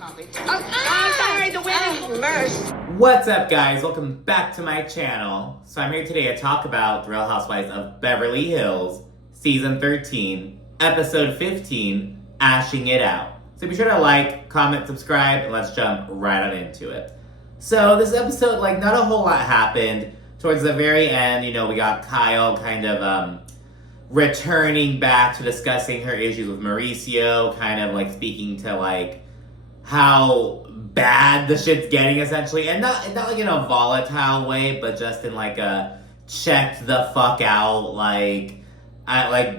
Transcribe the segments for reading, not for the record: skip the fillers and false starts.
Sorry, the wind. Merce. What's up, guys? Welcome back to my channel. So I'm here today to talk about The Real Housewives of Beverly Hills, Season 13, Episode 15, Ashing It Out. So be sure to like, comment, subscribe, and let's jump right on into it. So this episode, not a whole lot happened. Towards the very end, we got Kyle kind of returning back to discussing her issues with Mauricio, kind of speaking to how bad the shit's getting, essentially, and not in a volatile way, but just in a checked the fuck out,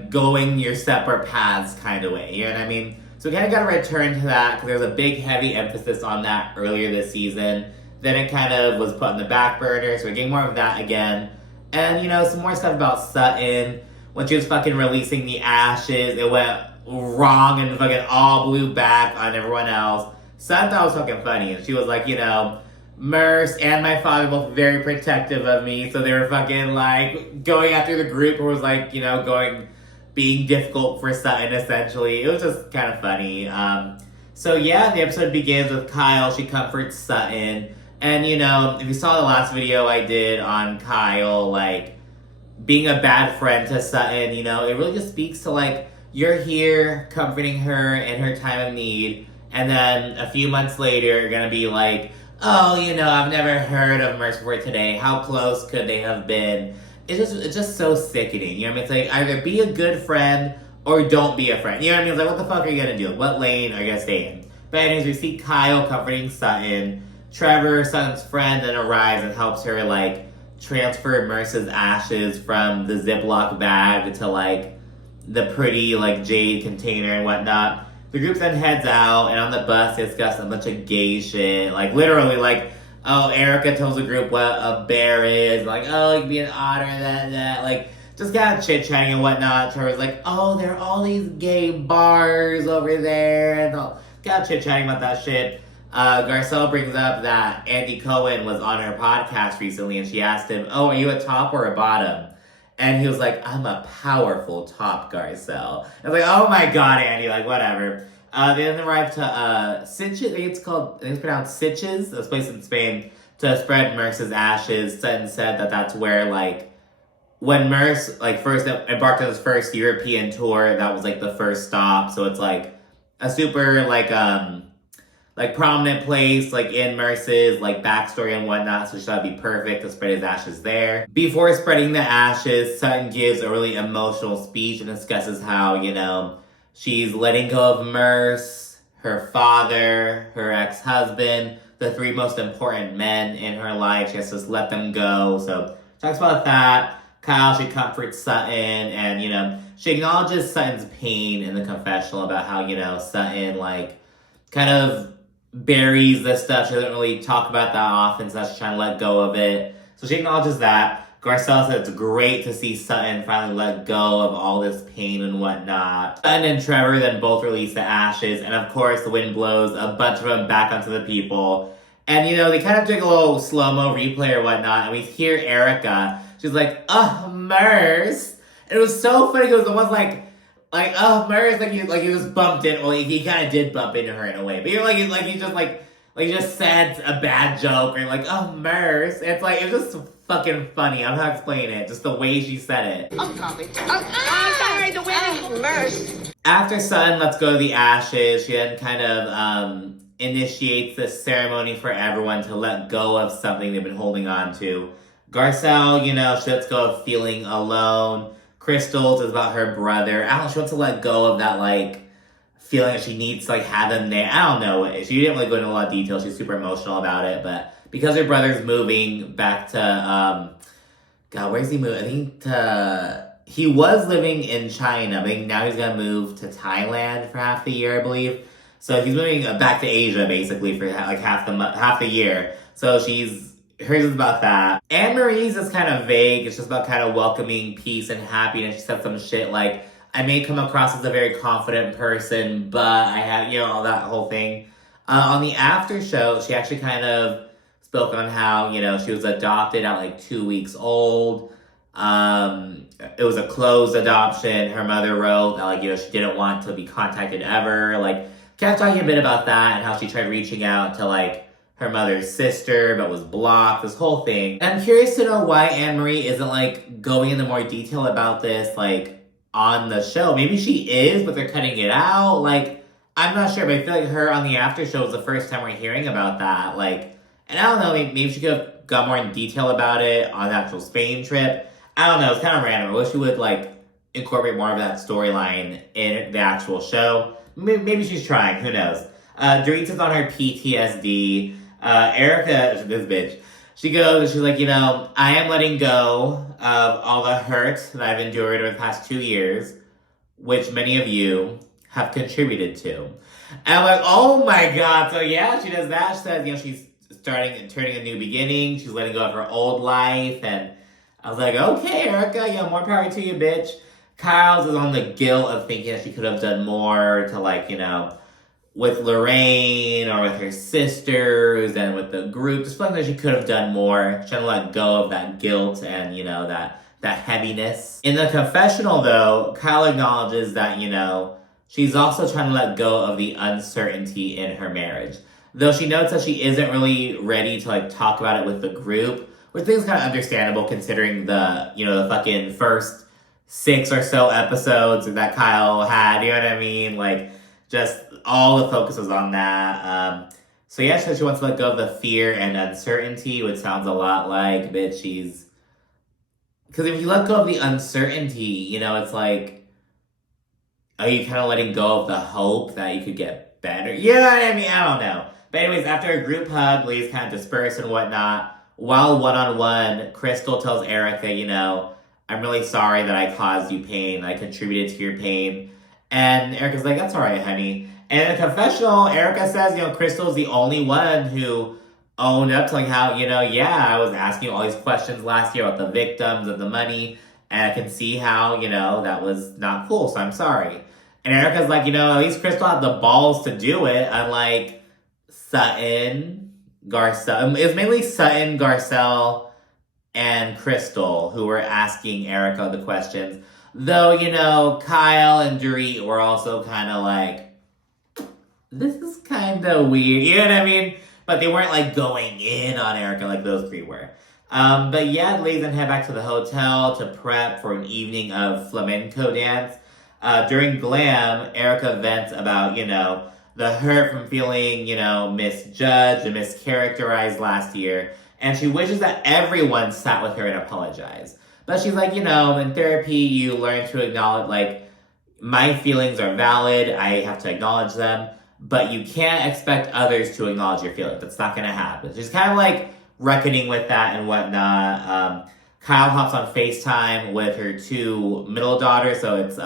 going your separate paths kind of way. You know what I mean? So we kind of got to return to that because there's a big heavy emphasis on that earlier this season. Then it kind of was put on the back burner, so we're getting more of that again. And some more stuff about Sutton. When she was fucking releasing the ashes, it went wrong and fucking all blew back on everyone else. Sutton thought it was fucking funny, and she was like, Merce and my father both very protective of me, so they were fucking going after the group, or was being difficult for Sutton, essentially. It was just kind of funny. So yeah, the episode begins with Kyle. She comforts Sutton. And, if you saw the last video I did on Kyle, being a bad friend to Sutton, it really just speaks to, you're here comforting her in her time of need. And then a few months later, you're going to be like, oh, I've never heard of Merce before today. How close could they have been? It's just so sickening. You know what I mean? It's either be a good friend or don't be a friend. You know what I mean? It's what the fuck are you going to do? What lane are you going to stay in? But anyways, we see Kyle comforting Sutton. Trevor, Sutton's friend, then arrives and helps her, transfer Merce's ashes from the Ziploc bag to, the pretty, jade container and whatnot. The group then heads out, and on the bus, they discuss a bunch of gay shit. Literally, oh, Erika tells the group what a bear is. Oh, you can be an otter, that. Just kind of chit-chatting and whatnot. Trevor's like, oh, there are all these gay bars over there. And all kind of chit-chatting about that shit. Garcelle brings up that Andy Cohen was on her podcast recently, and she asked him, oh, are you a top or a bottom? And he was like, I'm a powerful top, Garcelle. I was like, oh my god, Andy, whatever. They then arrived to Sitges, I think it's pronounced Sitges, this place in Spain, to spread Merce's ashes. Sutton said that that's where, when Merce, first embarked on his first European tour, that was, the first stop. So it's, a super, prominent place, in Merce's, backstory and whatnot, so she thought it'd be perfect to spread his ashes there. Before spreading the ashes, Sutton gives a really emotional speech and discusses how, she's letting go of Merce, her father, her ex-husband, the three most important men in her life. She has to just let them go, so talks about that. Kyle, she comforts Sutton, and, she acknowledges Sutton's pain in the confessional about how, Sutton, kind of buries this stuff. She doesn't really talk about that often, so she's trying to let go of it. So she acknowledges that. Garcelle said it's great to see Sutton finally let go of all this pain and whatnot. Sutton and Trevor then both release the ashes, and of course the wind blows a bunch of them back onto the people. And they kind of took a little slow-mo replay or whatnot, and we hear Erika. She's like, oh, Merce. And it was so funny because it was oh, Merce, you just bumped in. Well, he kind of did bump into her in a way, but you're you just said a bad joke, or you're like, oh, Merce. It's it was just fucking funny. I'm not explaining it, just the way she said it. Sorry, the wind. Merce. After Sutton lets go of the ashes, she then kind of initiates this ceremony for everyone to let go of something they've been holding on to. Garcelle, she lets go of feeling alone. Crystal's is about her brother. I don't know, she wants to let go of that, feeling that she needs to, have him there. I don't know. She didn't really go into a lot of detail. She's super emotional about it. But because her brother's moving back to, where's he moving? I think he was living in China. I think now he's going to move to Thailand for half the year, I believe. So he's moving back to Asia, basically, for, half the year. So hers is about that. Anne Marie's is kind of vague. It's just about kind of welcoming peace and happiness. She said some shit I may come across as a very confident person, but I have, all that whole thing. On the after show, she actually kind of spoke on how, she was adopted at 2 weeks old. It was a closed adoption. Her mother wrote that, she didn't want to be contacted ever. kept talking a bit about that and how she tried reaching out to, like, her mother's sister, but was blocked, this whole thing. And I'm curious to know why Anne-Marie isn't, like, going into more detail about this, like, on the show. Maybe she is, but they're cutting it out. Like, I'm not sure, but I feel like her on the after show was the first time we're hearing about that. Like, and I don't know, maybe she could have got more in detail about it on the actual Spain trip. I don't know, it's kind of random. I wish she would, like, incorporate more of that storyline in the actual show. Maybe she's trying, who knows. Dorit's on her PTSD. Erika, this bitch, she's like, you know, I am letting go of all the hurt that I've endured over the past 2 years, which many of you have contributed to. And I'm like, oh my God. So yeah, she does that. She says, you know, she's turning a new beginning. She's letting go of her old life. And I was like, okay, Erika, yeah, more power to you, bitch. Kyle's is on the guilt of thinking that she could have done more to, like, you know, with Lorraine or with her sisters and with the group. Just feeling like she could have done more. Trying to let go of that guilt and, you know, that heaviness. In the confessional, though, Kyle acknowledges that, you know, she's also trying to let go of the uncertainty in her marriage. Though she notes that she isn't really ready to, like, talk about it with the group, which I think is kind of understandable considering the, you know, the fucking first 6 or so episodes that Kyle had, you know what I mean? Like, just all the focus was on that. So yeah, she wants to let go of the fear and uncertainty, which sounds a lot like, bitch, she's... Because if you let go of the uncertainty, you know, it's like, are you kind of letting go of the hope that you could get better? You know what I mean? I don't know. But anyways, after a group hug, Lee's kind of dispersed and whatnot. While one-on-one, Crystal tells Erika, you know, I'm really sorry that I caused you pain. I contributed to your pain. And Erika's like, that's all right, honey. And in the confessional, Erika says, you know, Crystal's the only one who owned up to, like, how, you know, yeah, I was asking you all these questions last year about the victims of the money, and I can see how, you know, that was not cool, so I'm sorry. And Erika's like, you know, at least Crystal had the balls to do it, unlike Sutton, Garcelle. It was mainly Sutton, Garcelle, and Crystal who were asking Erika the questions. Though, you know, Kyle and Dorit were also kind of like, this is kind of weird, you know what I mean? But they weren't, like, going in on Erika like those three were. But yeah, the ladies then head back to the hotel to prep for an evening of flamenco dance. During glam, Erika vents about, you know, the hurt from feeling, you know, misjudged and mischaracterized last year. And she wishes that everyone sat with her and apologized. But she's like, you know, in therapy, you learn to acknowledge, like, my feelings are valid. I have to acknowledge them. But you can't expect others to acknowledge your feelings. That's not going to happen. She's kind of, like, reckoning with that and whatnot. Kyle hops on FaceTime with her 2 middle daughters. So it's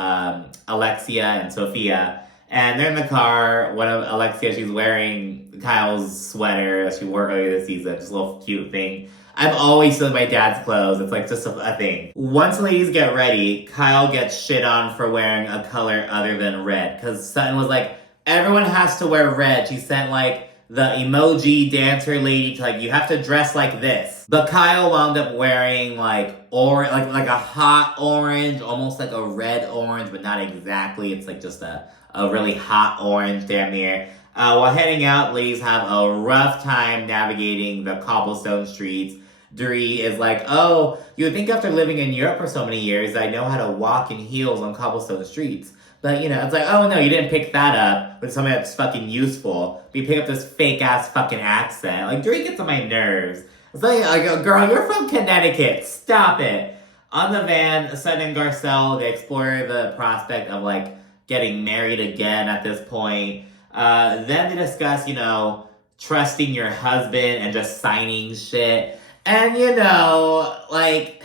Alexia and Sophia. And they're in the car. One of Alexia, she's wearing Kyle's sweater that she wore earlier this season. Just a little cute thing. I've always stolen my dad's clothes. It's like just a thing. Once ladies get ready, Kyle gets shit on for wearing a color other than red. Because Sutton was like, everyone has to wear red. She sent, like, the emoji dancer lady to, like, you have to dress like this. But Kyle wound up wearing, like, like a hot orange, almost like a red orange, but not exactly. It's like just a really hot orange damn near. While heading out, ladies have a rough time navigating the cobblestone streets. Dorit is like, oh, you would think after living in Europe for so many years, I know how to walk in heels on cobblestone streets. But, you know, it's like, oh, no, you didn't pick that up with something that's fucking useful. But you pick up this fake-ass fucking accent. Like, Dorit gets on my nerves. It's like, girl, you're from Connecticut. Stop it. On the van, Sutton and Garcelle, they explore the prospect of, like, getting married again at this point. Then they discuss, you know, trusting your husband and just signing shit. And, you know, like,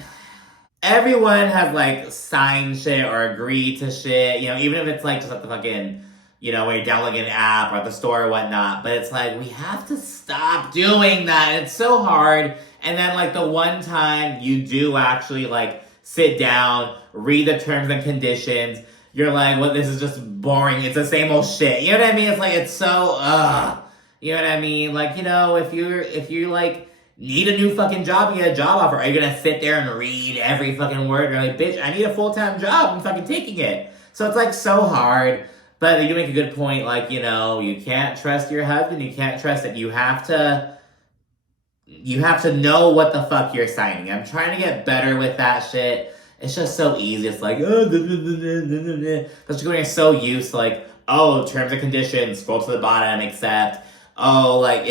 everyone has, like, signed shit or agreed to shit, you know, even if it's, like, just at the fucking, you know, when you're downloading an app or at the store or whatnot. But it's like, we have to stop doing that. It's so hard. And then, like, the one time you do actually, like, sit down, read the terms and conditions, you're like, well, this is just boring. It's the same old shit. You know what I mean? It's like, it's so, you know what I mean? Like, you know, if you're like, need a new fucking job, you get a job offer, are you gonna sit there and read every fucking word? You're like, bitch, I need a full-time job. I'm fucking taking it. So it's, like, so hard. But you make a good point, like, you know, you can't trust your husband, you can't trust it. You have to know what the fuck you're signing. I'm trying to get better with that shit. It's just so easy. It's like, oh, because you're so used to, like, oh, terms and conditions, scroll to the bottom, accept. Oh, like,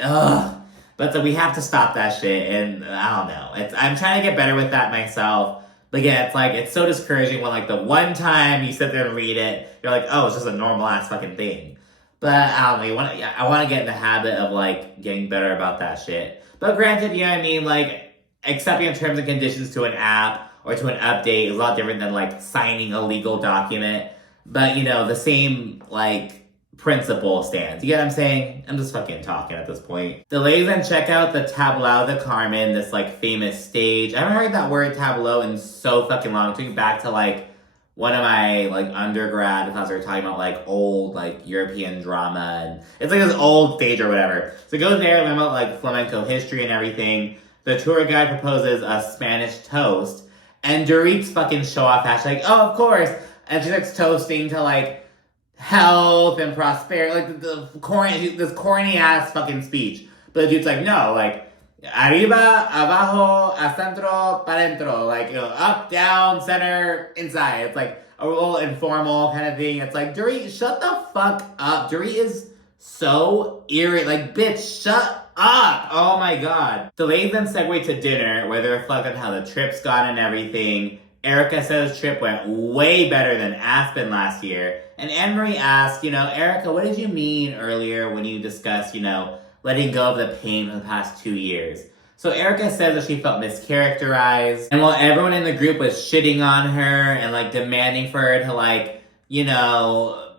ugh. But so we have to stop that shit, and I don't know. I'm trying to get better with that myself. But again, it's like, it's so discouraging when, like, the one time you sit there and read it, you're like, oh, it's just a normal ass fucking thing. But I don't know, I want to get in the habit of, like, getting better about that shit. But granted, you know what I mean, like, accepting terms and conditions to an app or to an update is a lot different than, like, signing a legal document. But, you know, the same, like, principle stands. You get what I'm saying? I'm just fucking talking at this point. The ladies then check out the Tableau de Carmen, this, like, famous stage. I haven't heard that word tableau in so fucking long. Taking back to, like, one of my, like, undergrad classes, we were talking about, like, old, like, European drama, and it's, like, this old stage or whatever. So go there, learn about, like, flamenco history and everything. The tour guide proposes a Spanish toast, and Dorit's fucking show off hashtag, oh, of course, and she starts toasting to, like, health and prosperity, like, this corny-ass fucking speech. But the dude's like, no, like, arriba, abajo, a centro, para dentro. Like, you know, up, down, center, inside. It's like a little informal kind of thing. It's like, Dorit, shut the fuck up. Dorit is so irritating. Like, bitch, shut up. Oh my god. The ladies then segue to dinner, where they reflect on how the trip's gone and everything. Erika says the trip went way better than Aspen last year. And Anne-Marie asks, you know, Erika, what did you mean earlier when you discussed, you know, letting go of the pain of the past 2 years? So Erika says that she felt mischaracterized. And while everyone in the group was shitting on her and, like, demanding for her to, like, you know,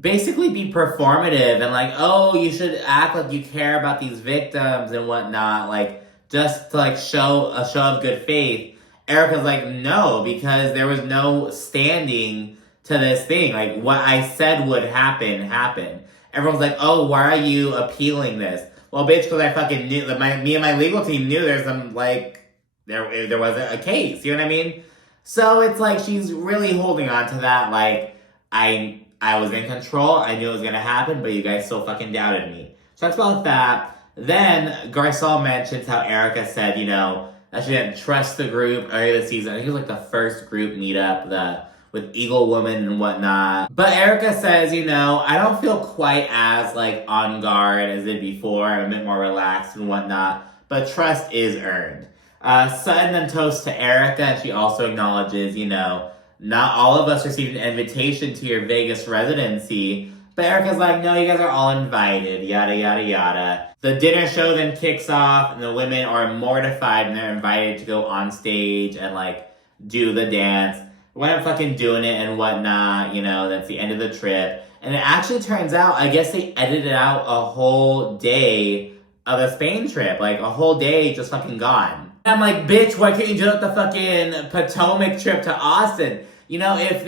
basically be performative and, like, oh, you should act like you care about these victims and whatnot, like, just to, like, show a show of good faith, Erika's like, no, because there was no standing to this thing. Like, what I said would happen, happened. Everyone's like, oh, why are you appealing this? Well, bitch, because I fucking knew, me and my legal team knew there's some, like, there wasn't a case, you know what I mean? So it's like, she's really holding on to that, like, I was in control, I knew it was gonna happen, but you guys still fucking doubted me. So that's about that. Then, Garcelle mentions how Erika said, you know, that she didn't trust the group earlier this season. I think it was, like, the first group meetup, with Eagle Woman and whatnot. But Erika says, you know, I don't feel quite as, like, on guard as I did before. I'm a bit more relaxed and whatnot. But trust is earned. Sutton then toasts to Erika, and she also acknowledges, you know, not all of us received an invitation to your Vegas residency. But Erika's like, no, you guys are all invited, yada, yada, yada. The dinner show then kicks off, and the women are mortified, and they're invited to go on stage and, like, do the dance. When I'm fucking doing it and whatnot, you know, that's the end of the trip. And it actually turns out, I guess they edited out a whole day of the Spain trip. Like, a whole day just fucking gone. And I'm like, bitch, why can't you do the fucking Potomac trip to Austin? You know, if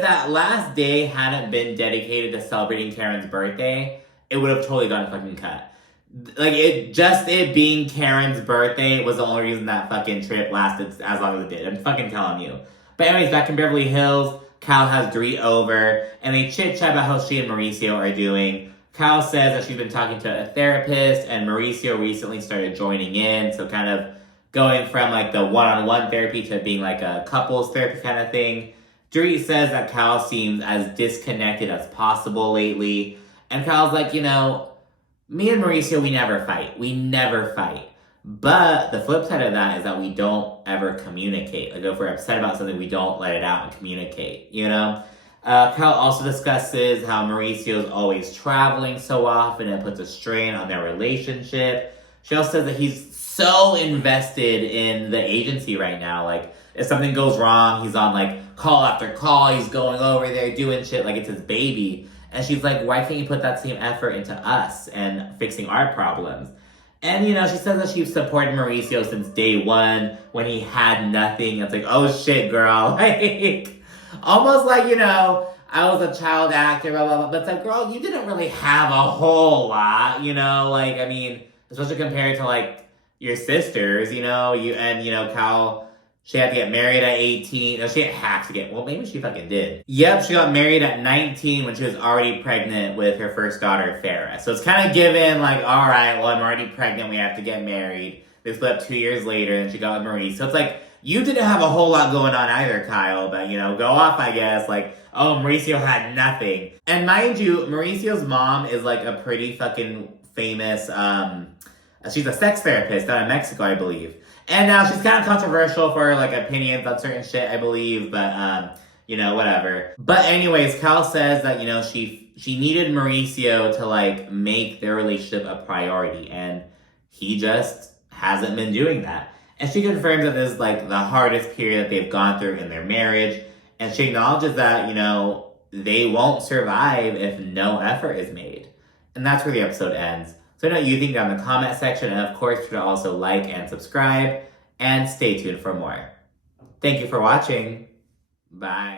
that last day hadn't been dedicated to celebrating Karen's birthday, it would have totally gotten fucking cut. Like, it being Karen's birthday was the only reason that fucking trip lasted as long as it did. I'm fucking telling you. But anyways, back in Beverly Hills, Cal has Dorit over, and they chit-chat about how she and Mauricio are doing. Cal says that she's been talking to a therapist, and Mauricio recently started joining in, so kind of going from, like, the one-on-one therapy to being, like, a couples therapy kind of thing. Dorit says that Cal seems as disconnected as possible lately, and Cal's like, you know, me and Mauricio, we never fight. We never fight. But the flip side of that is that we don't ever communicate. Like, if we're upset about something, we don't let it out and communicate, you know? Cal also discusses how Mauricio is always traveling so often and puts a strain on their relationship. She also says that he's so invested in the agency right now. Like, if something goes wrong, he's on, like, call after call. He's going over there doing shit like it's his baby. And she's like, why can't you put that same effort into us and fixing our problems? And, you know, she says that she's supported Mauricio since day one when he had nothing. It's like, oh shit, girl. Like, almost like, you know, I was a child actor, blah, blah, blah. But it's like, girl, you didn't really have a whole lot, you know? Like, I mean, especially compared to, like, your sisters, you know? Cal, She had to get married at 18. No, she didn't have to get, well, maybe she fucking did. Yep, she got married at 19 when she was already pregnant with her first daughter, Farrah. So it's kind of given, like, all right, well, I'm already pregnant, we have to get married. They split up 2 years later, and she got with Maurice. So it's like, you didn't have a whole lot going on either, Kyle, but, go off, I guess. Like, oh, Mauricio had nothing. And mind you, Mauricio's mom is, like, a pretty fucking famous, she's a sex therapist down in Mexico, I believe. And now she's kind of controversial for, like, opinions on certain shit, I believe, but, whatever. But anyways, Kyle says that, she needed Mauricio to, like, make their relationship a priority, and he just hasn't been doing that. And she confirms that this is, like, the hardest period that they've gone through in their marriage, and she acknowledges that, they won't survive if no effort is made. And that's where the episode ends. So I know what you think down in the comment section, and of course, you should also like and subscribe, and stay tuned for more. Thank you for watching. Bye.